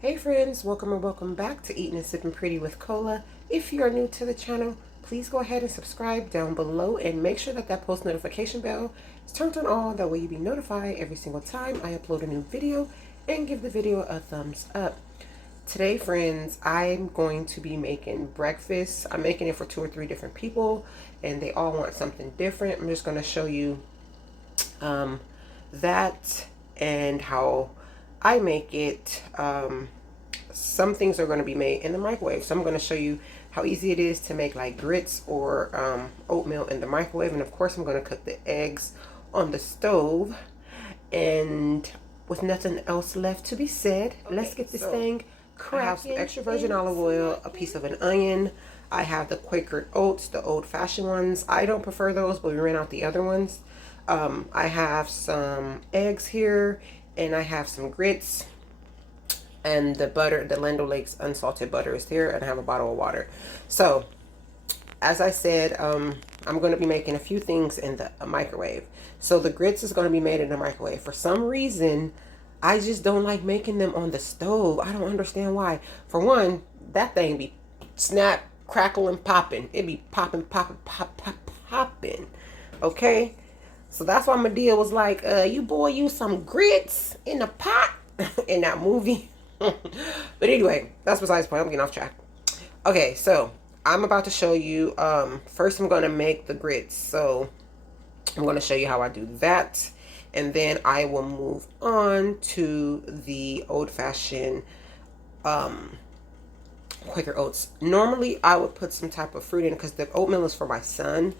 Hey friends, welcome or welcome back to Eating and Sipping Pretty with Cola. If you are new to the channel, please go ahead and subscribe down below and make sure that post notification bell is turned on all. That way you'll be notified every single time I upload a new video, and give the video a thumbs up. Today, friends, I'm going to be making breakfast. I'm making it for 2 or 3 different people and they all want something different. I'm just going to show you that and how I make it. Some things are going to be made in the microwave, so I'm going to show you how easy it is to make like grits or oatmeal in the microwave. And of course I'm going to cook the eggs on the stove. And with nothing else left to be said, let's get this thing cracking. I have some extra virgin olive oil, a piece of an onion. I have the Quaker oats, the old-fashioned ones. I don't prefer those, but we ran out the other ones. I have some eggs here, and I have some grits, and the butter, the Land O'Lakes unsalted butter is here, and I have a bottle of water. So, as I said, I'm going to be making a few things in the microwave. So the grits is going to be made in the microwave. For some reason, I just don't like making them on the stove. I don't understand why. For one, that thing be snap, crackle, and popping. It be popping, popping. Okay? So that's why my deal was like, you boy use some grits in a pot in that movie. But anyway, that's besides the point. I'm getting off track. Okay, so I'm about to show you. First, I'm going to make the grits. So I'm going to show you how I do that. And then I will move on to the old-fashioned Quaker oats. Normally, I would put some type of fruit in because the oatmeal is for my son.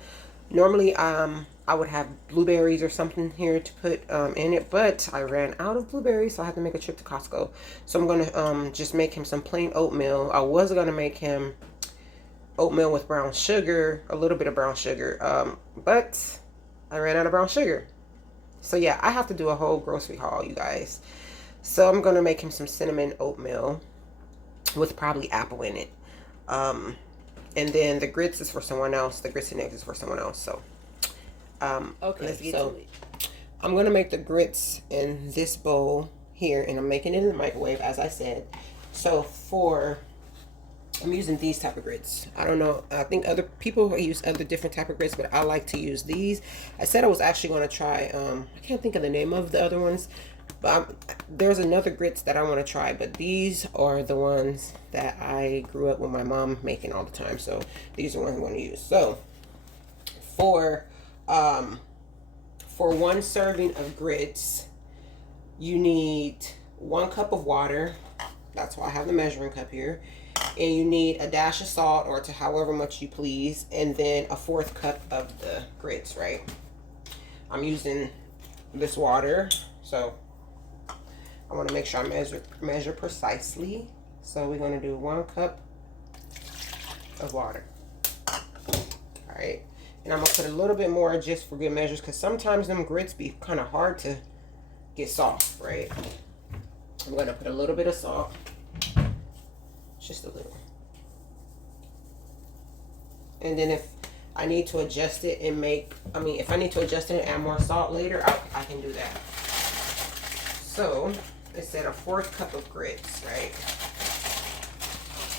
Normally, I would have blueberries or something here to put in it, but I ran out of blueberries, so I had to make a trip to Costco. So I'm going to just make him some plain oatmeal. I was going to make him oatmeal with brown sugar, a little bit of brown sugar, but I ran out of brown sugar. So yeah, I have to do a whole grocery haul, you guys. So I'm going to make him some cinnamon oatmeal with probably apple in it. And then the grits is for someone else. The grits and eggs is for someone else. So, okay, let's get to it. I'm going to make the grits in this bowl here, and I'm making it in the microwave, as I said. So I'm using these type of grits. I don't know. I think other people use other different type of grits, but I like to use these. I said I was actually going to try, I can't think of the name of the other ones, but there's another grits that I want to try, but these are the ones that I grew up with my mom making all the time. So these are the ones I'm going to use. So for 1 serving of grits, you need 1 cup of water. That's why I have the measuring cup here. And you need a dash of salt, or to however much you please, and then a 1/4 cup of the grits, right? I'm using this water, so I want to make sure I measure precisely. So we're going to do 1 cup of water. All right. And I'm going to put a little bit more just for good measures, because sometimes them grits be kind of hard to get soft, right? I'm going to put a little bit of salt. Just a little. And then if I need to adjust it and if I need to adjust it and add more salt later, I can do that. So it said a 1/4 cup of grits, right?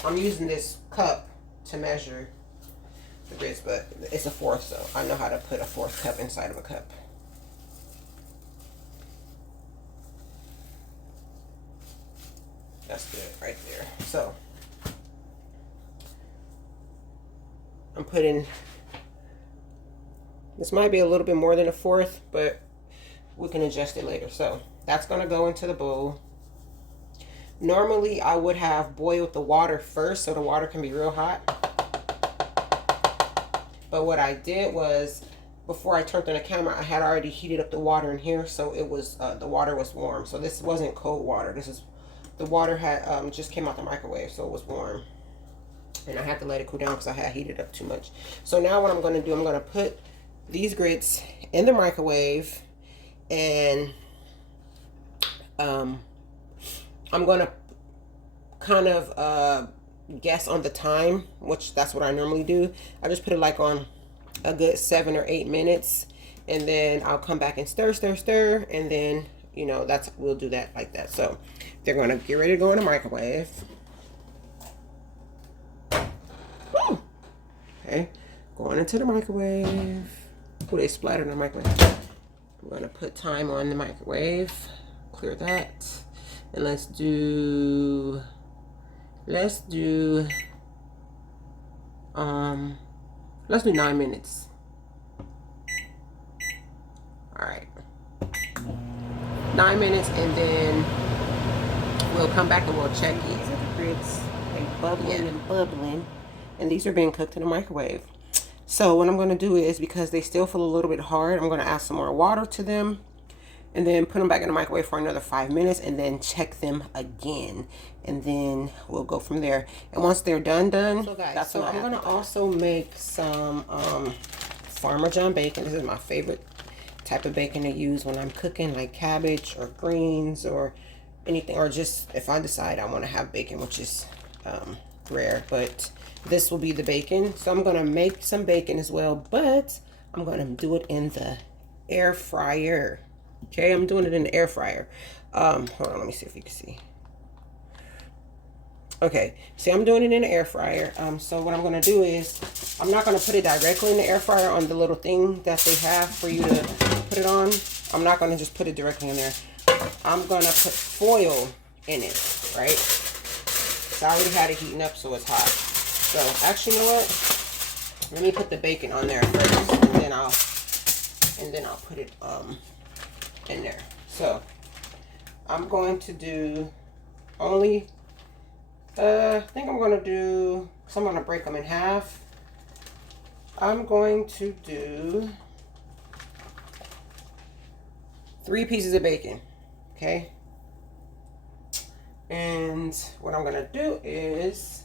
I'm using this cup to measure the grits, but it's a 1/4, so I know how to put a 1/4 cup inside of a cup. That's good right there. So I'm putting, this might be a little bit more than a 1/4, but we can adjust it later. So that's going to go into the bowl. Normally I would have boiled the water first so the water can be real hot. But what I did was, before I turned on the camera, I had already heated up the water in here, so it was the water was warm. So this wasn't cold water. This is, the water had just came out the microwave, so it was warm. And I had to let it cool down because I had heated up too much. So now what I'm going to do, I'm going to put these grits in the microwave, and I'm going to kind of guess on the time, which that's what I normally do. I just put it like on a good 7 or 8 minutes, and then I'll come back and stir, and then you know, we'll do that like that. So they're going to get ready to go in the microwave. Woo! Okay, going into the microwave. Oh, they splattered in the microwave. I'm going to put time on the microwave. Clear that. And let's do 9 minutes. All right. 9 minutes, and then we'll come back and we'll check it. These are the grits. They're bubbling and bubbling. And these are being cooked in the microwave. So what I'm going to do is, because they still feel a little bit hard, I'm going to add some more water to them. And then put them back in the microwave for another 5 minutes, and then check them again. And then we'll go from there. And once they're done, so guys, I'm going to also make some Farmer John bacon. This is my favorite type of bacon to use when I'm cooking, like cabbage or greens or anything, or just if I decide I want to have bacon, which is rare, but this will be the bacon. So I'm going to make some bacon as well, but I'm going to do it in the air fryer. Okay, I'm doing it in the air fryer. Hold on, let me see if you can see. Okay, see, I'm doing it in the air fryer. So what I'm going to do is, I'm not going to put it directly in the air fryer on the little thing that they have for you to put it on. I'm not going to just put it directly in there. I'm going to put foil in it, right? So I already had it heating up, so it's hot. So actually, you know what? Let me put the bacon on there first, and then I'll put it in there. So I'm going to do only I think I'm going to do, so I'm going to break them in half. I'm going to do 3 pieces of bacon. Okay, and what I'm going to do is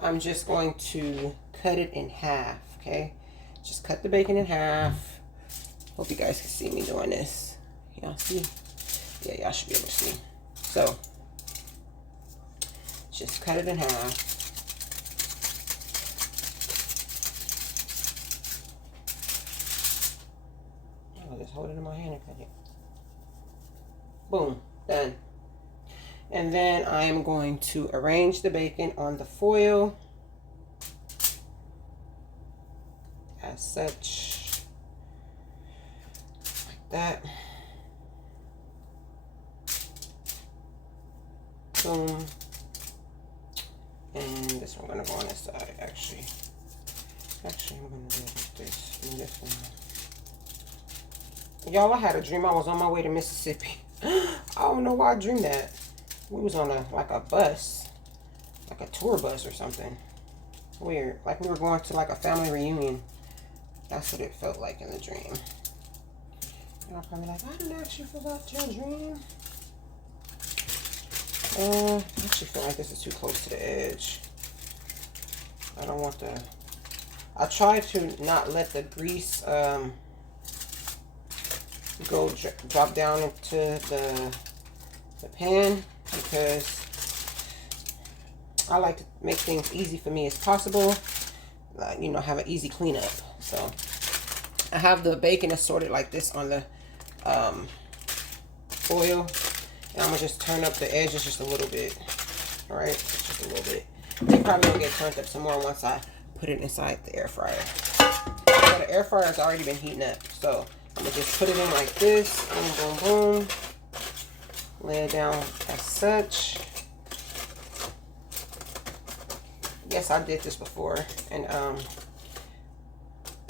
I'm just going to cut it in half. Okay, just cut the bacon in half. Hope you guys can see me doing this. Y'all see? Yeah, y'all should be able to see. So, just cut it in half. I'll just hold it in my hand and cut it. Boom, done. And then I am going to arrange the bacon on the foil as such. That. Boom. And this one I'm going to go on this side, actually. Actually, I'm going to do it like this. And this one. Y'all, I had a dream I was on my way to Mississippi. I don't know why I dreamed that. We was on like a bus. Like a tour bus or something. Weird. Like we were going to like a family reunion. That's what it felt like in the dream. Y'all probably like, I didn't actually forgot your dream. I actually feel like this is too close to the edge. I don't want the... I try to not let the grease drop down into the pan, because I like to make things easy for me as possible. You know, have an easy cleanup. So I have the bacon assorted like this on the foil, and I'm gonna just turn up the edges just a little bit. All right, just a little bit. They probably will get turned up some more once I put it inside the air fryer. So the air fryer has already been heating up, so I'm gonna just put it in like this. Boom, boom, boom. Lay it down as such. Yes, I did this before, and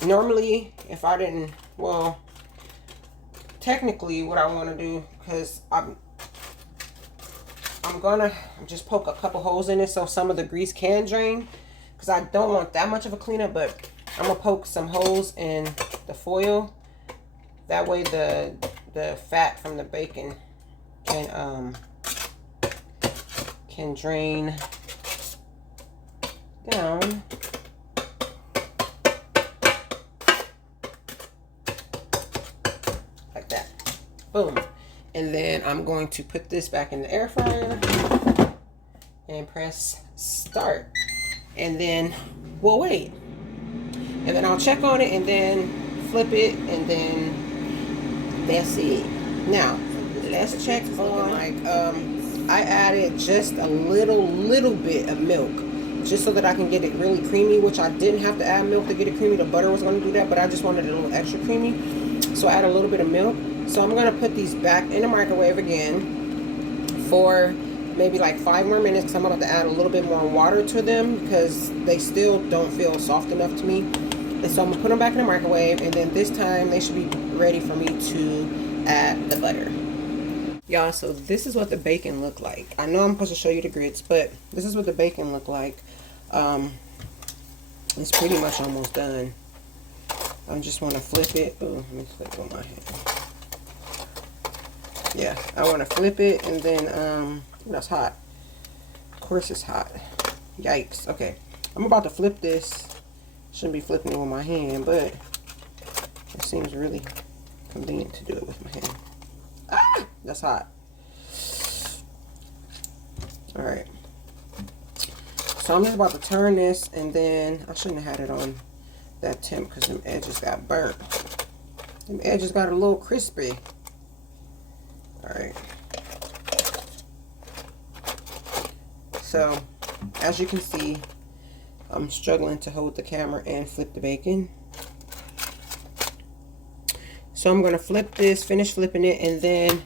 normally if I didn't, well, technically what I want to do, because I'm gonna just poke a couple holes in it so some of the grease can drain, because I don't want that much of a cleanup, but I'm gonna poke some holes in the foil. That way the fat from the bacon can drain down. Like that. Boom. And then I'm going to put this back in the air fryer and press start. And then we'll wait. And then I'll check on it and then flip it, and then that's it. Now, let's check on, like, I added just a little bit of milk just so that I can get it really creamy, which I didn't have to add milk to get it creamy. The butter was going to do that, but I just wanted it a little extra creamy. So I add a little bit of milk. So I'm going to put these back in the microwave again for maybe like 5 more minutes, because I'm about to add a little bit more water to them because they still don't feel soft enough to me. And so I'm going to put them back in the microwave, and then this time they should be ready for me to add the butter. Y'all, so this is what the bacon looked like. I know I'm supposed to show you the grits, but this is what the bacon looked like. It's pretty much almost done. I just want to flip it. Oh, let me flip on my hand. Yeah, I want to flip it, and then that's hot. Of course it's hot. Yikes. Okay, I'm about to flip this. Shouldn't be flipping it with my hand, but it seems really convenient to do it with my hand. Ah, that's hot. All right. So I'm just about to turn this, and then I shouldn't have had it on that temp because them edges got burnt. Them edges got a little crispy. All right. So as you can see, I'm struggling to hold the camera and flip the bacon. So I'm going to flip this, finish flipping it, and then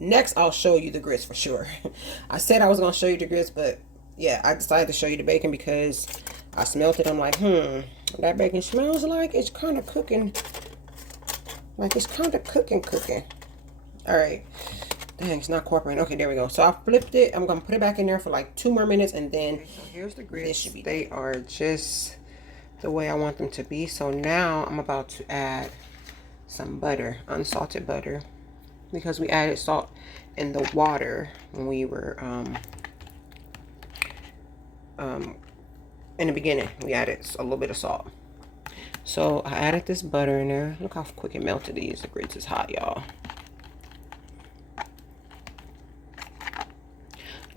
next I'll show you the grits for sure. I said I was going to show you the grits, but yeah, I decided to show you the bacon because I smelled it. I'm like, that bacon smells like it's kind of cooking. Like it's kind of cooking. All right. Dang, it's not cooperating. Okay, there we go. So I flipped it. I'm going to put it back in there for like 2 more minutes, and then so here's the grits. They are just the way I want them to be. So now I'm about to add some butter, unsalted butter, because we added salt in the water when we were in the beginning. We added a little bit of salt. So I added this butter in there. Look how quick it melted. These the grits is hot, y'all.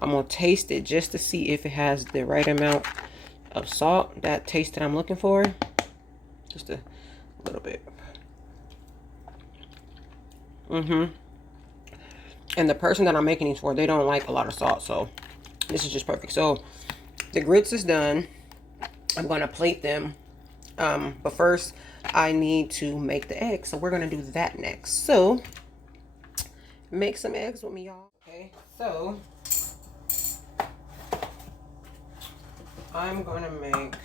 I'm gonna taste it just to see if it has the right amount of salt, that taste that I'm looking for. Just a little bit. And the person that I'm making these for, they don't like a lot of salt, so this is just perfect. So the grits is done. I'm gonna plate them, but first I need to make the eggs, so we're gonna do that next. So make some eggs with me, y'all. Okay, so I'm gonna make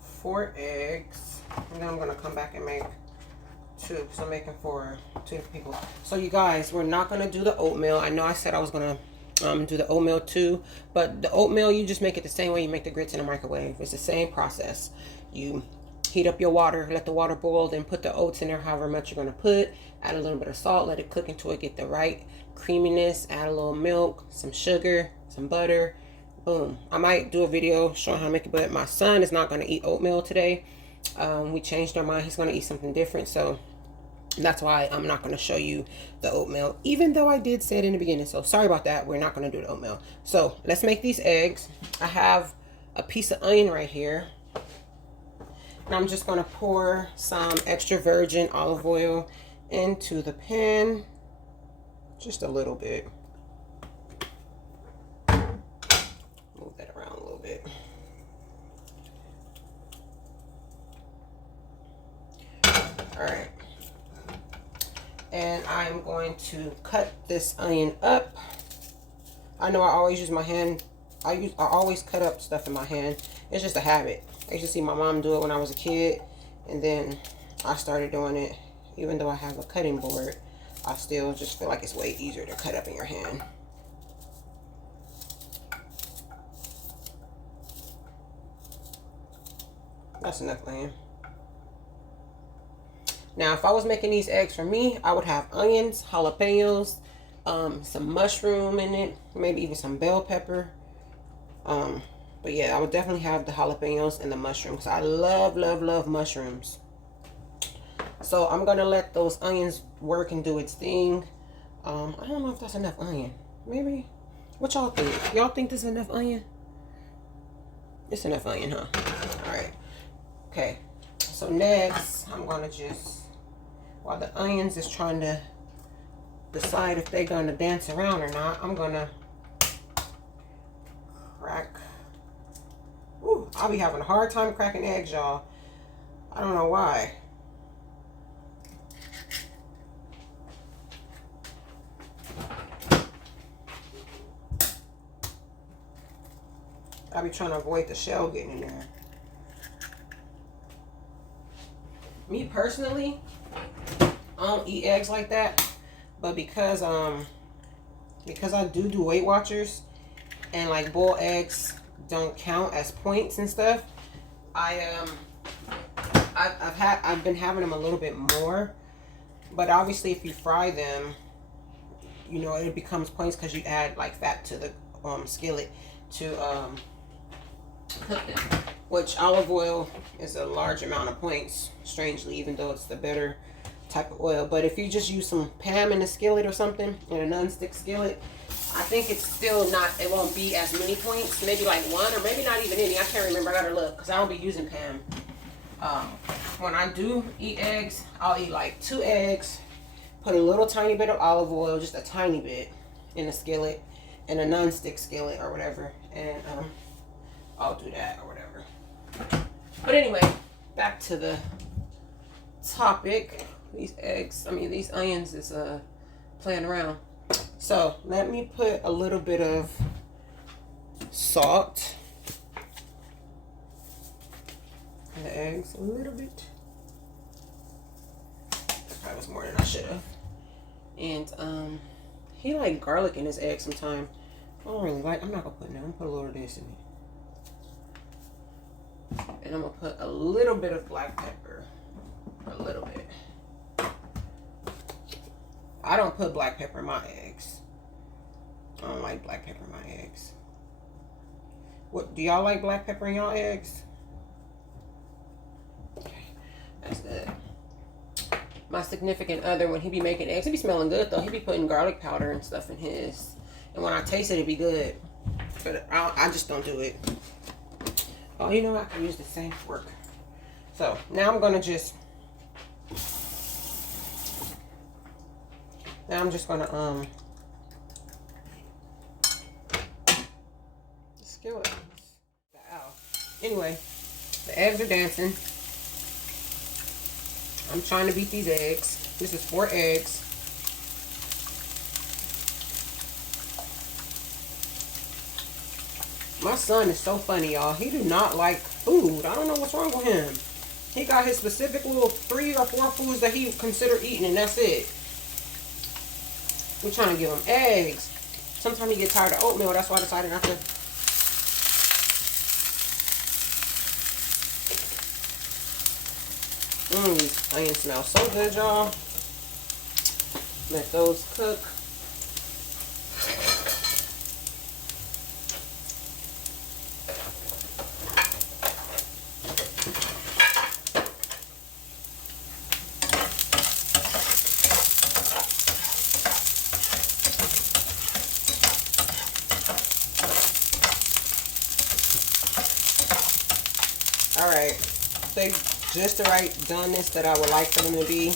4 eggs. And then I'm going to come back and make 2, because I'm making for 2 people. So you guys, we're not going to do the oatmeal. I know I said I was going to do the oatmeal too. But the oatmeal, you just make it the same way you make the grits in the microwave. It's the same process. You heat up your water, let the water boil, then put the oats in there however much you're going to put. Add a little bit of salt, let it cook until it get the right creaminess. Add a little milk, some sugar, some butter. Boom. I might do a video showing how to make it, but my son is not going to eat oatmeal today. We changed our mind. He's going to eat something different, so that's why I'm not going to show you the oatmeal, even though I did say it in the beginning. So sorry about that. We're not going to do the oatmeal. So let's make these eggs. I have a piece of onion right here, and I'm just going to pour some extra virgin olive oil into the pan, just a little bit. Move that around a little bit. All right, and I'm going to cut this onion up. I know I always use my hand. I always cut up stuff in my hand. It's just a habit. I used to see my mom do it when I was a kid, and then I started doing it. Even though I have a cutting board, I still just feel like it's way easier to cut up in your hand. That's enough onion. Now, if I was making these eggs for me, I would have onions, jalapenos, some mushroom in it, maybe even some bell pepper. But yeah, I would definitely have the jalapenos and the mushrooms. I love, love, love mushrooms. So I'm going to let those onions work and do its thing. I don't know if that's enough onion. Maybe. What y'all think? Y'all think this is enough onion? It's enough onion, huh? All right. Okay. So next, I'm gonna just, while the onions is trying to decide if they're gonna dance around or not, I'm gonna crack. Ooh, I'll be having a hard time cracking eggs, y'all. I don't know why. I'll be trying to avoid the shell getting in there. Me personally, I don't eat eggs like that, but because I do Weight Watchers, and like boiled eggs don't count as points and stuff, I've been having them a little bit more. But obviously, if you fry them, you know, it becomes points because you add like fat to the skillet to cook them. Which olive oil is a large amount of points, strangely, even though it's the better type of oil. But if you just use some Pam in a skillet or something, in a non-stick skillet, I think it's still not, it won't be as many points. Maybe like one, or maybe not even any. I can't remember. I gotta look, because I don't be using Pam. When I do eat eggs, I'll eat like 2 eggs, put a little tiny bit of olive oil, just a tiny bit, in a skillet, in a non-stick skillet or whatever, and I'll do that or whatever. But anyway, back to the topic. These onions is playing around. So let me put a little bit of salt in the eggs, a little bit. That was more than I should have. And he like garlic in his egg sometimes. I don't really like. I'm not gonna put no. I'm gonna put a little of this in it. And I'm gonna put a little bit of black pepper. A little bit. I don't put black pepper in my eggs. I don't like black pepper in my eggs. What, do y'all like black pepper in y'all eggs? Okay, that's good. My significant other, when he be making eggs, he be smelling good though. He be putting garlic powder and stuff in his. And when I taste it, it be good. But I just don't do it. Oh, you know, I can use the same fork. So now I'm gonna just. Now I'm just gonna skillet. Anyway, the eggs are dancing. I'm trying to beat these eggs. This is 4 eggs. My son is so funny, y'all. He do not like food. I don't know what's wrong with him. He got his specific little 3 or 4 foods that he consider eating, and that's it. We're trying to give him eggs. Sometimes he gets tired of oatmeal. That's why I decided not to. These onions smell so good, y'all. Let those cook. All right, they just the right doneness that I would like for them to be.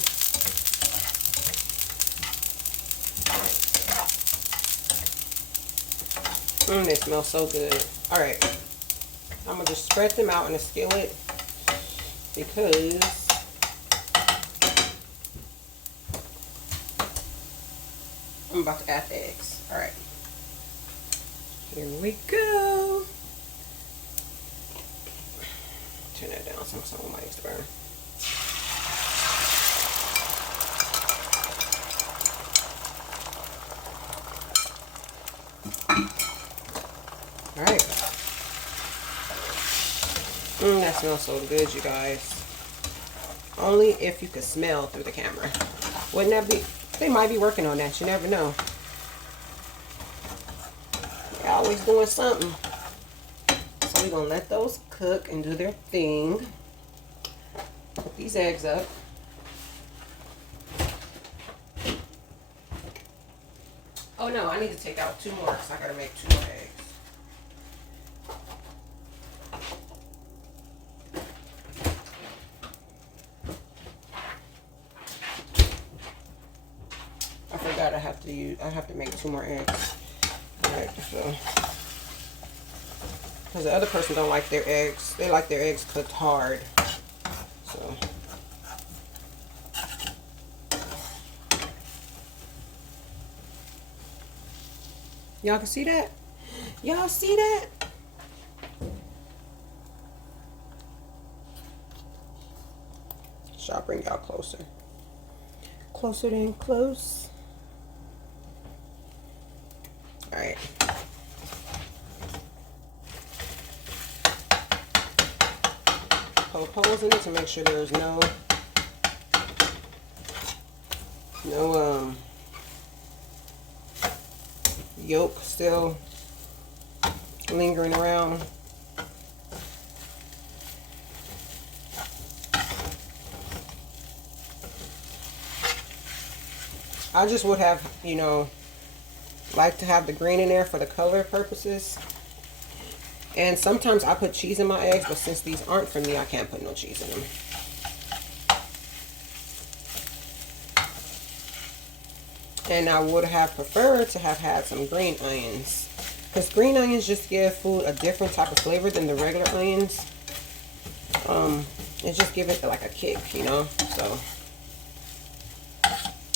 They smell so good. All right, I'm gonna just spread them out in a skillet because I'm about to add the eggs. All right, here we go. Turn that down so some of my eggs to burn. All right. That smells so good, you guys. Only if you could smell through the camera. Wouldn't that be? They might be working on that. You never know. They're always doing something. So we're gonna let those cook and do their thing. Put these eggs up. Oh no, I need to take out 2 more because I gotta make 2 more eggs. I forgot I have to make 2 more eggs. Alright, so because the other person don't like their eggs. They like their eggs cooked hard. So y'all can see that? Y'all see that? So I'll bring y'all closer. Closer than close. Alright. Poke holes in it to make sure there's no yolk still lingering around. I just would have, you know, like to have the green in there for the color purposes. And sometimes I put cheese in my eggs, but since these aren't for me, I can't put no cheese in them. And I would have preferred to have had some green onions, because green onions just give food a different type of flavor than the regular onions. It just give it like a kick, you know. So,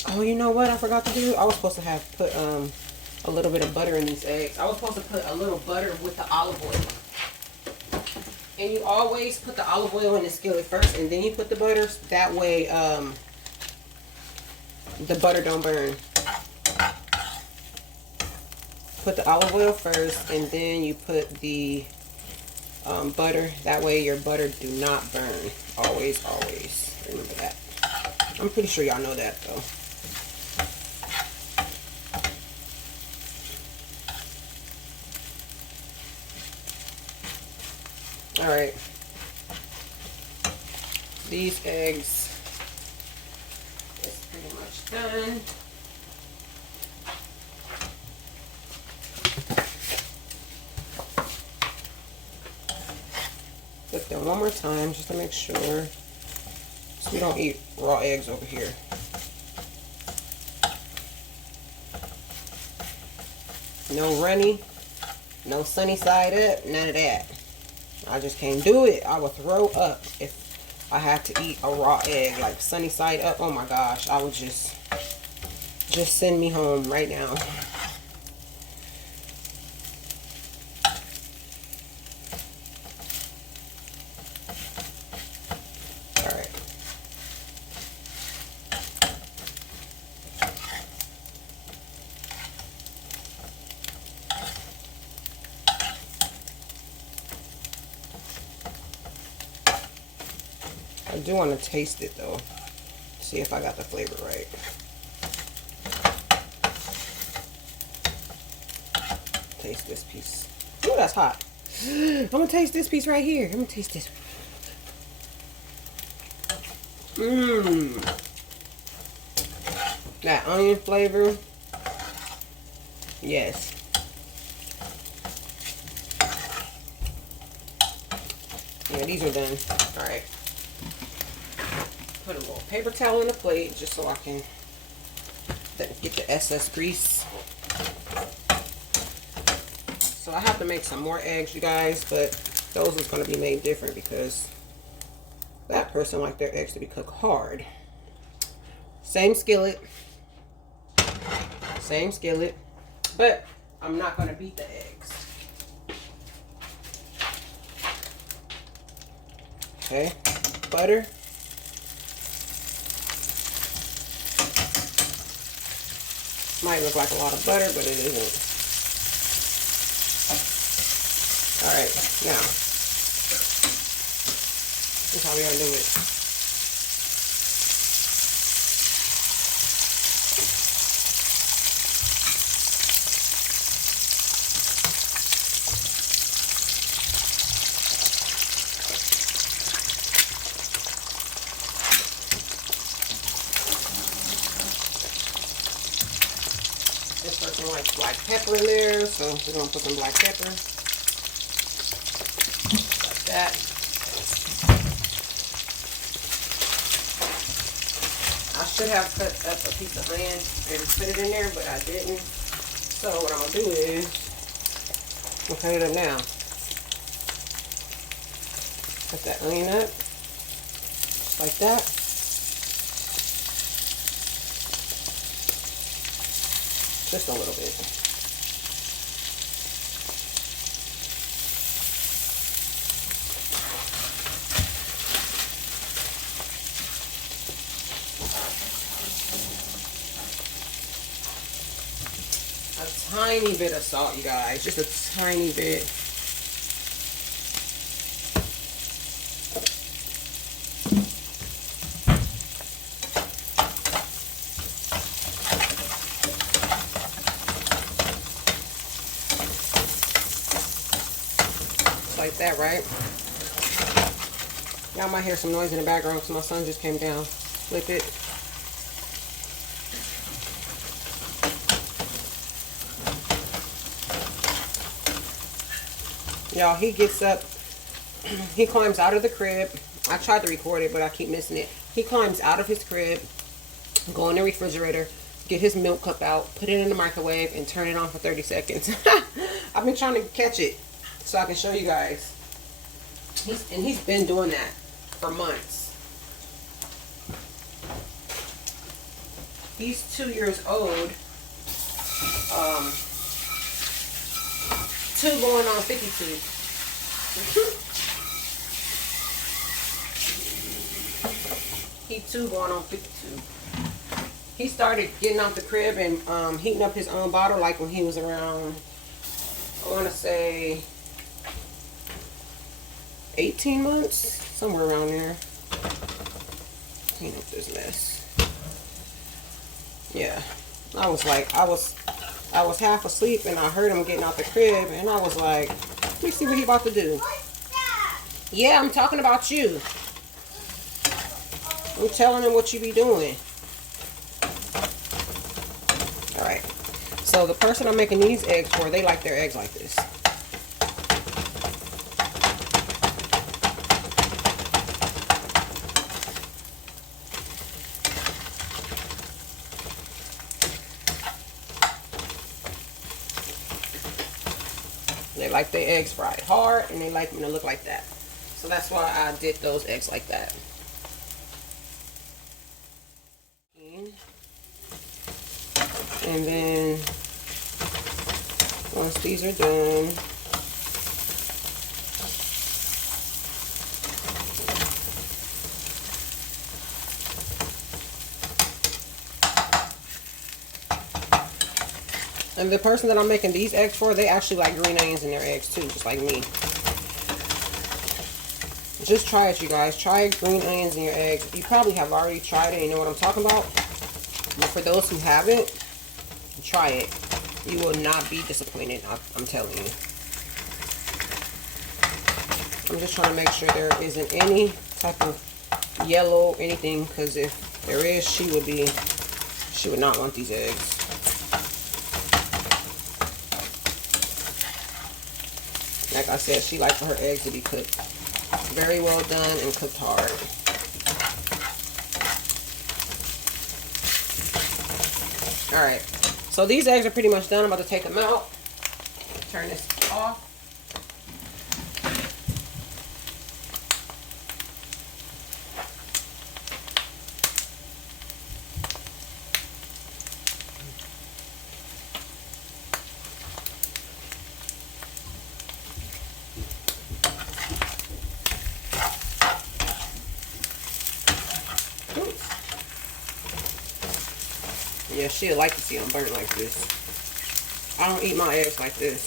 oh, you know what I forgot to do? I was supposed to have put a little bit of butter in these eggs. I was supposed to put a little butter with the olive oil. And you always put the olive oil in the skillet first, and then you put the butter. That way, the butter don't burn. Put the olive oil first, and then you put the butter. That way your butter do not burn. Always, always. Remember that. I'm pretty sure y'all know that, though. Alright. These eggs is pretty much done. Flip them one more time just to make sure, so we don't eat raw eggs over here. No runny, no sunny side up, none of that. I just can't do it. I would throw up if I had to eat a raw egg, like sunny side up. Oh my gosh, I would just send me home right now. I do want to taste it though, see if I got the flavor right. Taste this piece. Oh, that's hot. I'm gonna taste this piece right here. I'm gonna taste this. That onion flavor. Yes. Yeah, these are done. All right. Put a little paper towel in the plate just so I can get the excess grease. So I have to make some more eggs, you guys, but those is going to be made different because that person liked their eggs to be cooked hard. Same skillet, but I'm not going to beat the eggs. Okay, butter. Might look like a lot of butter, but it isn't. Alright, now, this is how we're going to do it. This person likes black pepper in there, so we're going to put some black pepper. Like that. I'll should have cut up a piece of onion and put it in there, but I didn't. So what I'm gonna do is I'm gonna cut it up now. Cut that onion up just like that. Just a little bit. A tiny bit of salt, you guys. Just a tiny bit. Like that, right? Y'all might hear some noise in the background because my son just came down. Flip it. Y'all, he gets up, he climbs out of the crib. I tried to record it, but I keep missing it. He climbs out of his crib, go in the refrigerator, get his milk cup out, put it in the microwave, and turn it on for 30 seconds. I've been trying to catch it so I can show you guys. He's been doing that for months. He's 2 years old. 2 going on 52. He 2 going on 52. He started getting out the crib and heating up his own bottle like when he was around, I want to say 18 months, somewhere around there. Clean up this mess. Yeah, I was half asleep and I heard him getting out the crib and I was like, let me see what he about to do. Yeah, I'm talking about you. I'm telling him what you be doing. All right. So the person I'm making these eggs for, they like their eggs like this. They like their eggs fried hard, and they like them to look like that. So that's why I did those eggs like that. And then once these are done, and the person that I'm making these eggs for, they actually like green onions in their eggs too, just like me. Just try it, you guys. Try green onions in your eggs. You probably have already tried it and you know what I'm talking about. But for those who haven't, try it. You will not be disappointed, I'm telling you. I'm just trying to make sure there isn't any type of yellow, anything, because if there is, she would not want these eggs. Like I said, she likes for her eggs to be cooked very well done and cooked hard. Alright, so these eggs are pretty much done. I'm about to take them out. Turn this off. Yeah, she'd like to see them burnt like this. I don't eat my eggs like this.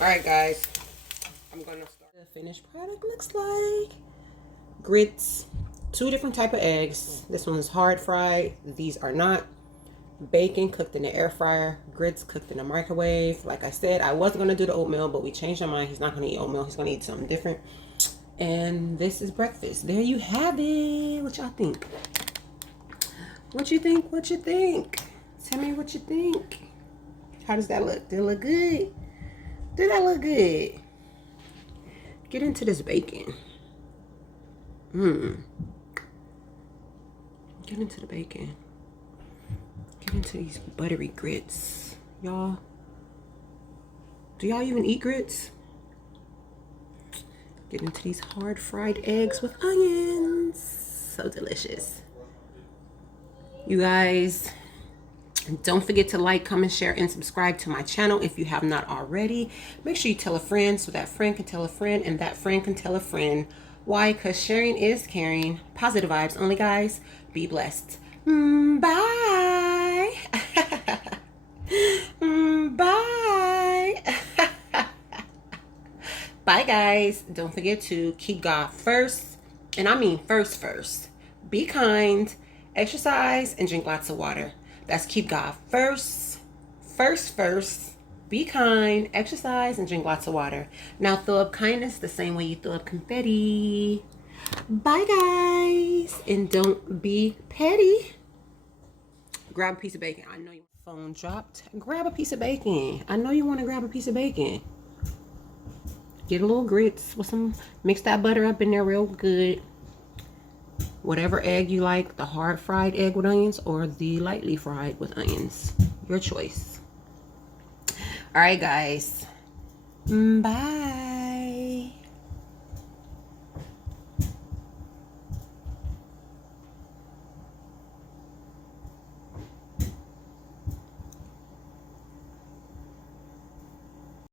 Alright guys, I'm gonna start. The finished product looks like grits, 2 different type of eggs. This one is hard fried, these are not. Bacon cooked in the air fryer, grits cooked in the microwave. Like I said, I wasn't gonna do the oatmeal, but we changed our mind. He's not gonna eat oatmeal, he's gonna eat something different. And this is breakfast. There you have it. What y'all think? What you think? What you think? Tell me what you think. How does that look? Did it look good? Did that look good? get into this bacon. Get into the bacon. Get into these buttery grits. Y'all, do y'all even eat grits? Get into these hard fried eggs with onions. So delicious. You guys, don't forget to like, comment, share, and subscribe to my channel if you have not already. Make sure you tell a friend so that friend can tell a friend and that friend can tell a friend. Why? Because sharing is caring. Positive vibes only, guys. Be blessed. Bye. Bye. Bye, guys. Don't forget to keep God first. And I mean first. Be kind, exercise, and drink lots of water. That's keep God first. Be kind, exercise, and drink lots of water. Now throw up kindness the same way you throw up confetti. Bye, guys. And don't be petty. Grab a piece of bacon. I know your phone dropped. Grab a piece of bacon. I know you want to grab a piece of bacon. Get a little grits with some, mix that butter up in there real good. Whatever egg you like, the hard fried egg with onions or the lightly fried with onions. Your choice. All right, guys. Bye.